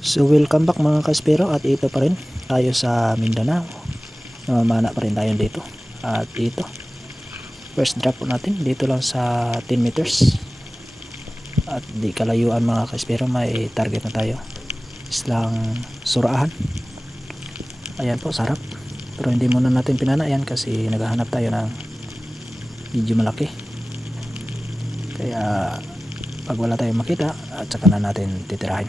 So welcome back mga kaspero, at ito pa rin tayo sa Mindanao. Namamana pa rin tayo dito. At ito, first drop po natin dito lang sa 10 meters. At di kalayuan mga kaspero, may target na tayo. Islang suraahan. Ayan po, sarap. Pero hindi muna natin pinana yan kasi naghahanap tayo ng medyo malaki. Kaya pag wala tayong makita, at saka na natin titirahin.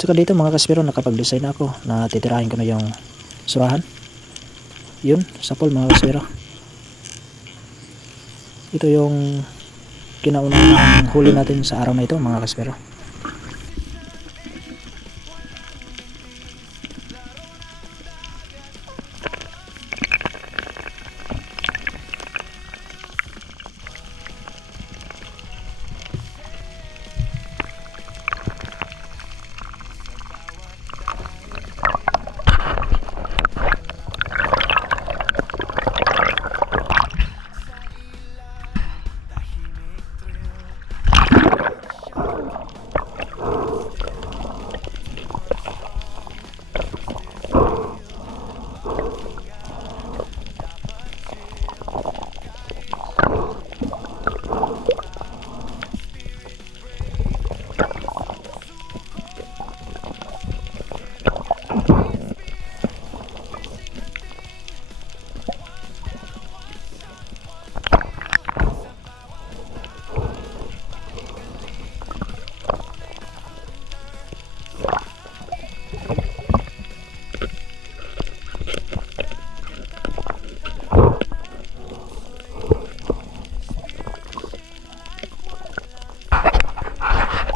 Tsaka dito mga kaspero, nakapag-design ako na titirahin ko na yung surahan. Yun, sa pool mga kaspero. Ito yung kinaunang huli natin sa araw na ito mga kaspero.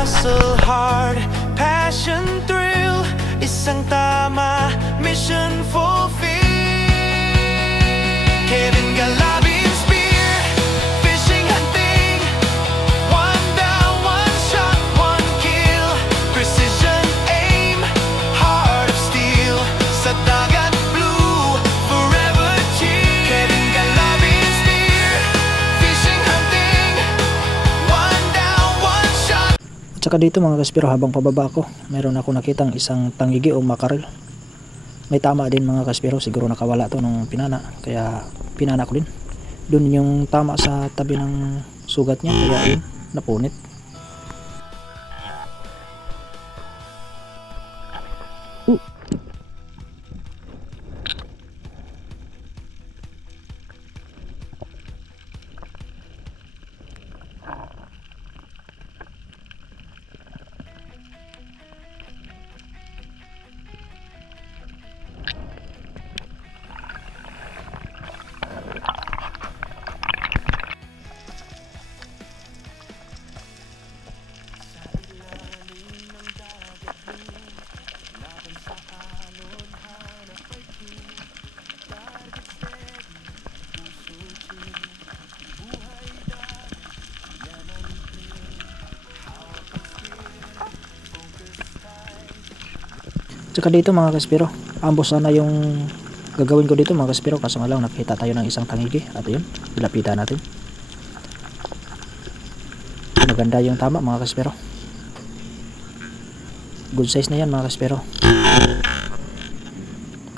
Hustle hard, passion thrill, isang tama, mission fulfilled. Kevin Galabin spear, fishing hunting, one down, one shot, one kill, precision aim, heart of steel, sa dagat blue, forever chill. Kevin Galabin spear, fishing hunting, one down, one shot. At saka dito mga kaspero, habang pababa ako, meron ako nakitang isang tangigi o makarel. May tama din mga kaspero, siguro nakawala to nung pinana, kaya pinana ko din. Doon yung tama sa tabi ng sugat niya, kaya yun, napunit. Tsaka dito mga kaspero, ambos sana yung gagawin ko dito mga kaspero, kaso nga lang nakita tayo ng isang tangigi at yun, nilapitan natin. Maganda yung tama mga kaspero, good size na yan mga kaspero.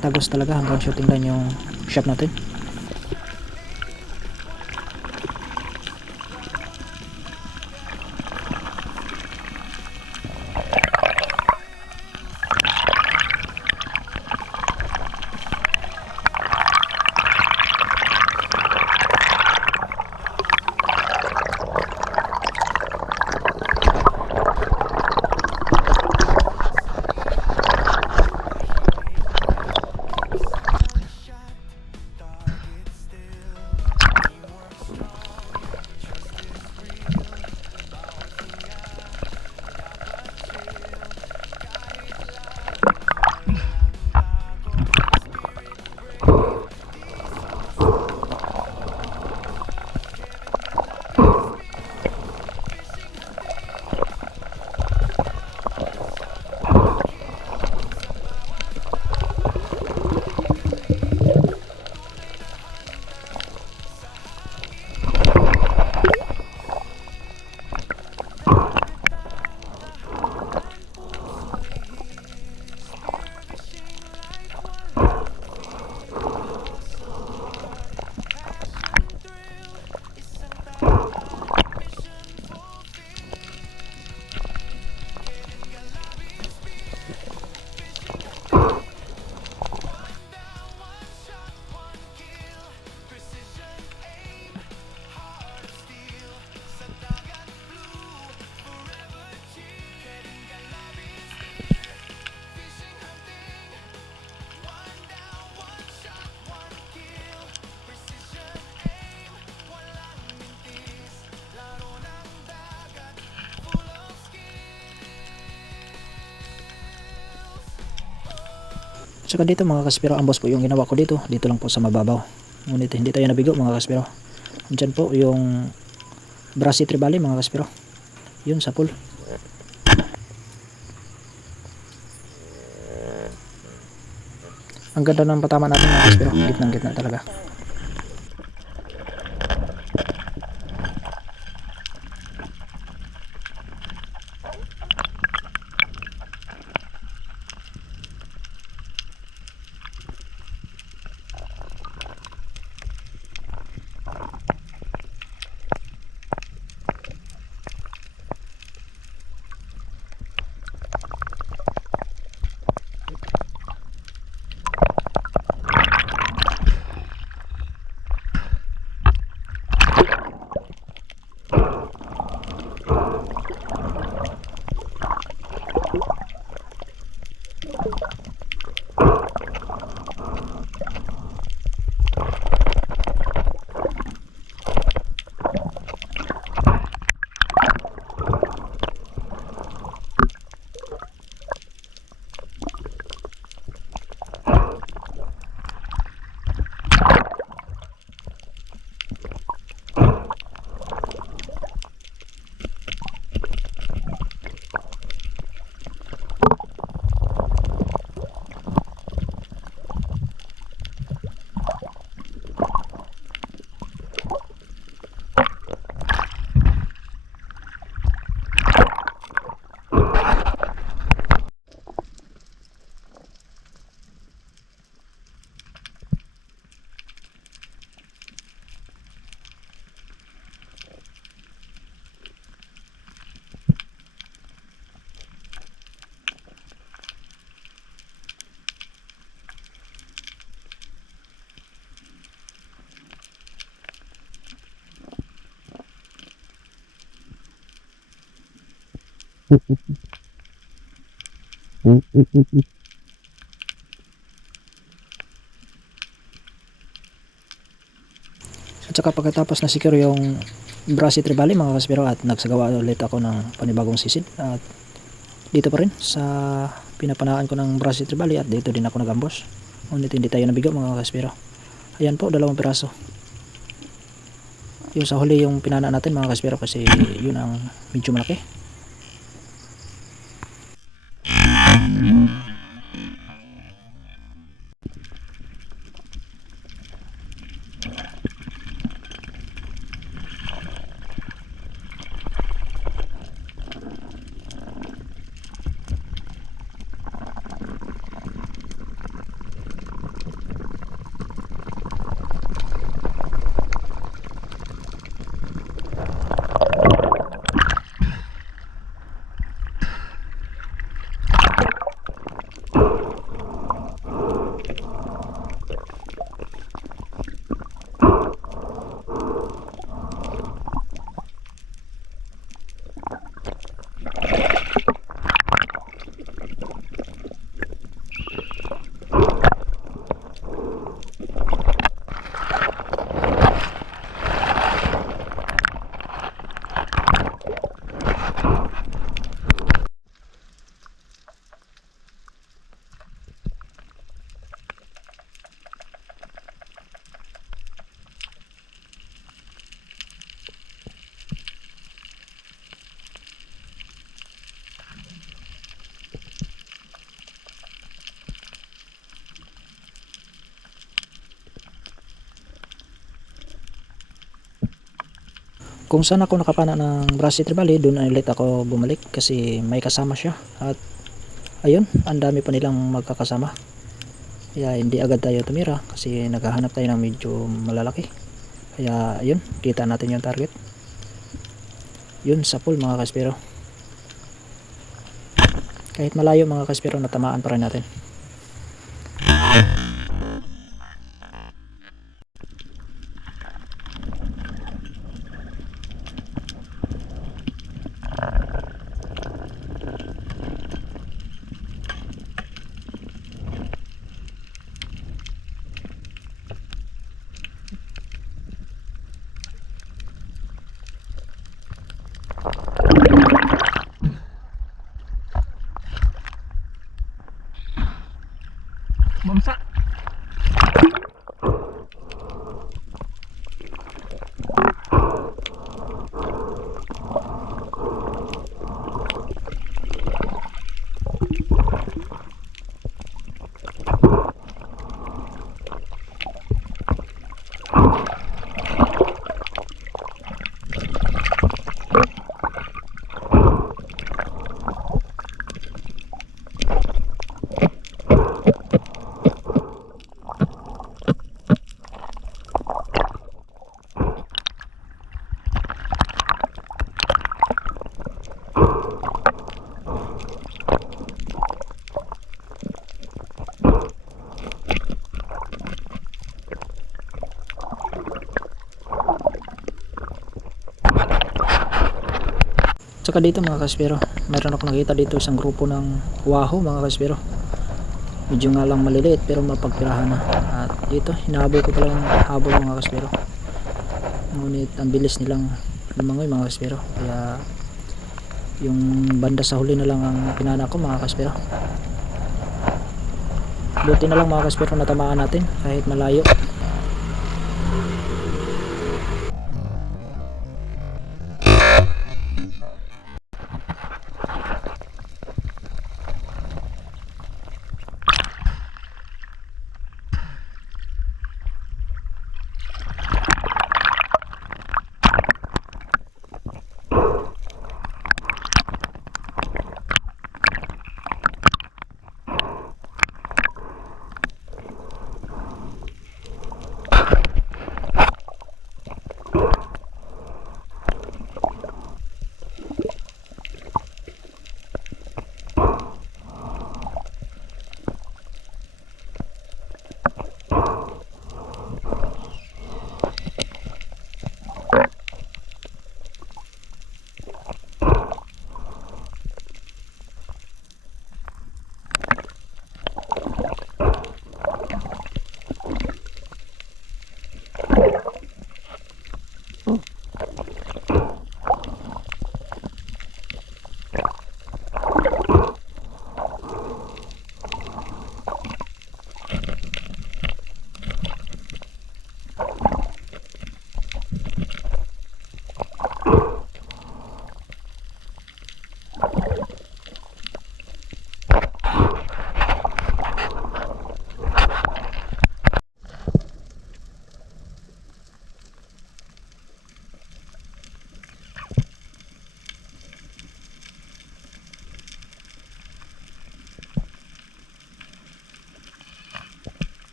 Tagos talaga, hanggang shooting line yung shot natin. Saka dito mga kaspero, ambos po yung ginawa ko dito lang po sa mababaw. Ngunit hindi tayo nabigo mga kaspero. Diyan po yung Brasi Trevally mga kaspero. Yun sa pool. Ang ganda ng patama natin mga kaspero. Gitnang gitna talaga. At saka pagkatapos na secure yung Brasi Trevally mga kaspero, at nagsagawa ulit ako ng panibagong sisid. At dito pa rin sa pinapanaan ko ng Brasi Trevally, at dito din ako nagambos. Ngunit hindi tayo nabigo mga kaspero. Ayan po, 2 piraso. Yung sa huli yung pinana natin mga kaspero, kasi yun ang medyo malaki. Kung saan ako nakapana ng Brasi Trevally, doon ay ulit ako bumalik kasi may kasama siya. At ayun, ang dami pa nilang magkakasama. Kaya hindi agad tayo tumira kasi naghahanap tayo ng medyo malalaki. Kaya ayun, kita natin yung target. Yun sa pool mga kaspero. Kahit malayo mga kaspero, natamaan pa rin natin. Tsaka dito mga kaspero, mayroon ako nakita dito isang grupo ng wahoo mga kaspero. Medyo nga lang maliliit pero mapagpirahan na. At dito, hinahabol ko palang habol mga kaspero. Ngunit ang bilis nilang lumangoy mga kaspero. Kaya yung banda sa huli na lang ang pinana ko mga kaspero. Buti na lang mga kaspero natamaan natin kahit malayo.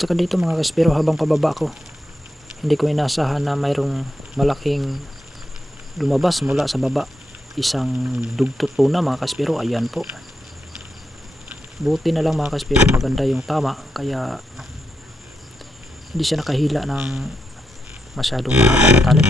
Tsaka dito mga kaspero, habang pababa ko, hindi ko inasahan na mayroong malaking lumabas mula sa baba. Isang dugtot tuna mga kaspero. Ayan po. Buti na lang mga kaspero, maganda yung tama. Kaya hindi siya nakahila ng masyadong mahaba na tali.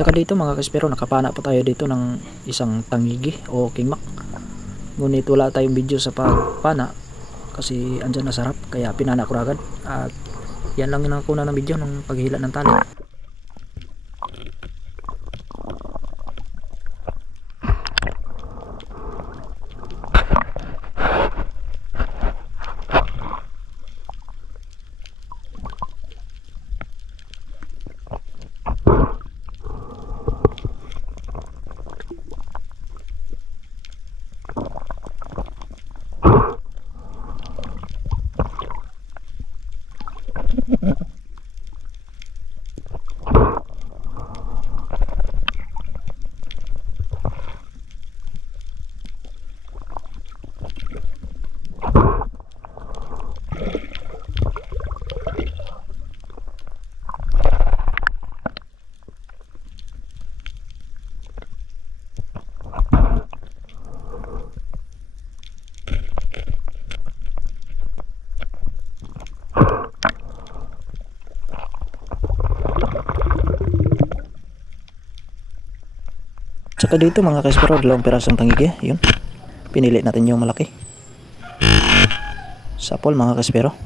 Tsaka dito mga kaspero, nakapana pa tayo dito ng isang tangigi o kingmak. Ngunit wala tayong video sa pagpana kasi andyan na sarap, kaya pinana ko agad. At yan lang yung nakuna ng video ng paghila ng tali. Tsaka dito mga kaspero, dalawang pirasong tangigi, yun. Pinili natin yung malaki. Sapol mga kaspero.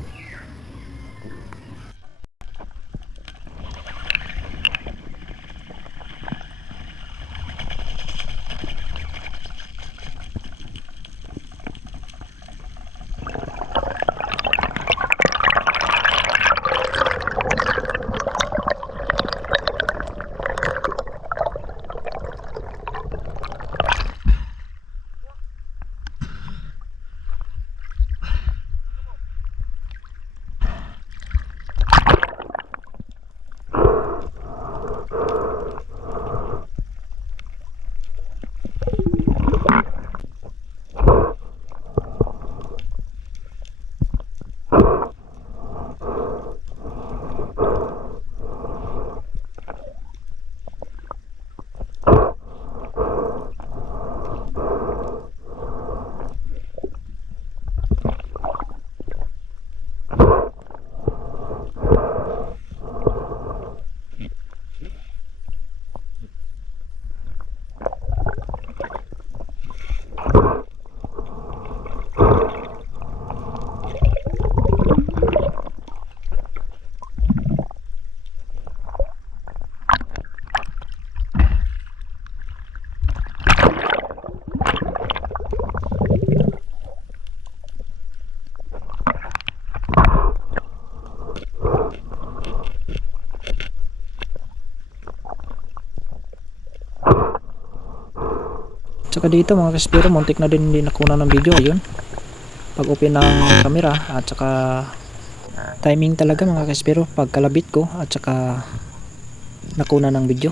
Tsaka dito mga kaspero, muntik na din hindi nakuna ng video. Ayun, pag open ng camera at saka timing talaga mga kaspero, pagkalabit ko at saka nakuna ng video.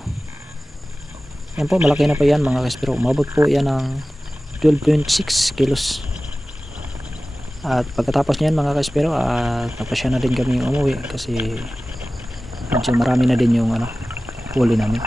Yan po, malaki na pa yan mga kaspero. Umabot po yan ng 12.6 kilos. At pagkatapos niyan mga kaspero, nagpasya na din kami umuwi kasi medyo marami na din yung huli namin.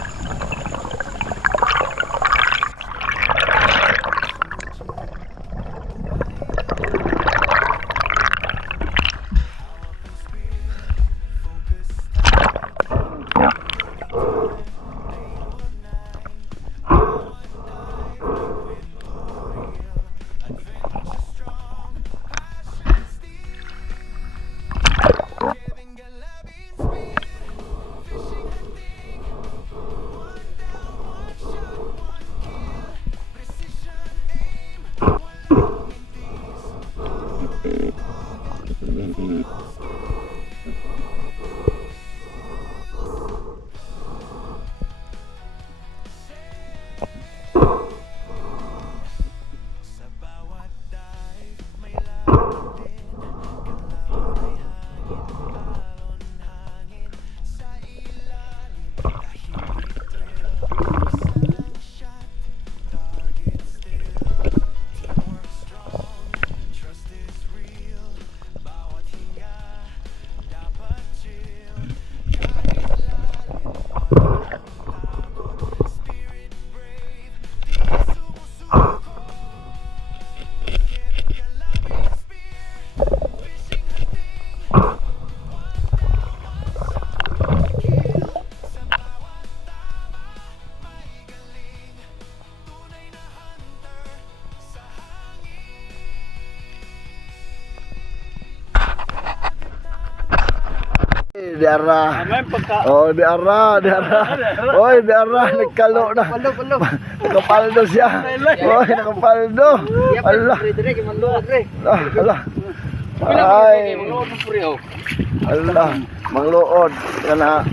Ay, di ara. Oh, di ara. Oy, di ara, nagkalo na. Nakapaldo siya. Oy, nakapaldo. Allah. Allah. Ay. Allah, mangluod. Kana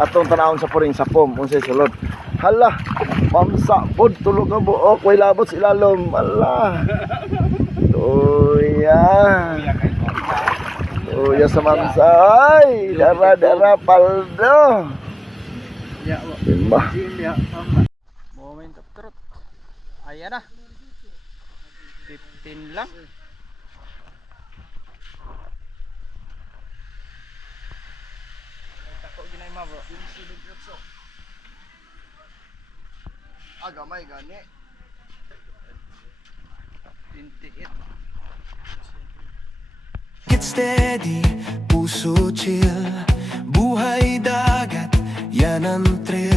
atong tanawon sa puring sapom unsay sulod. Hala, mamsa pod tulog nga buok way labot sa ilalom. Allah. Tuya. Tuya sa mamsa. Ay, dara paldo. Dimba. Moment of truth. Ayan na. 15 lang. Tako ginay ma bro. Agamay gani. 28. Get steady, puso chill. Buhay dagat, yan ang thrill.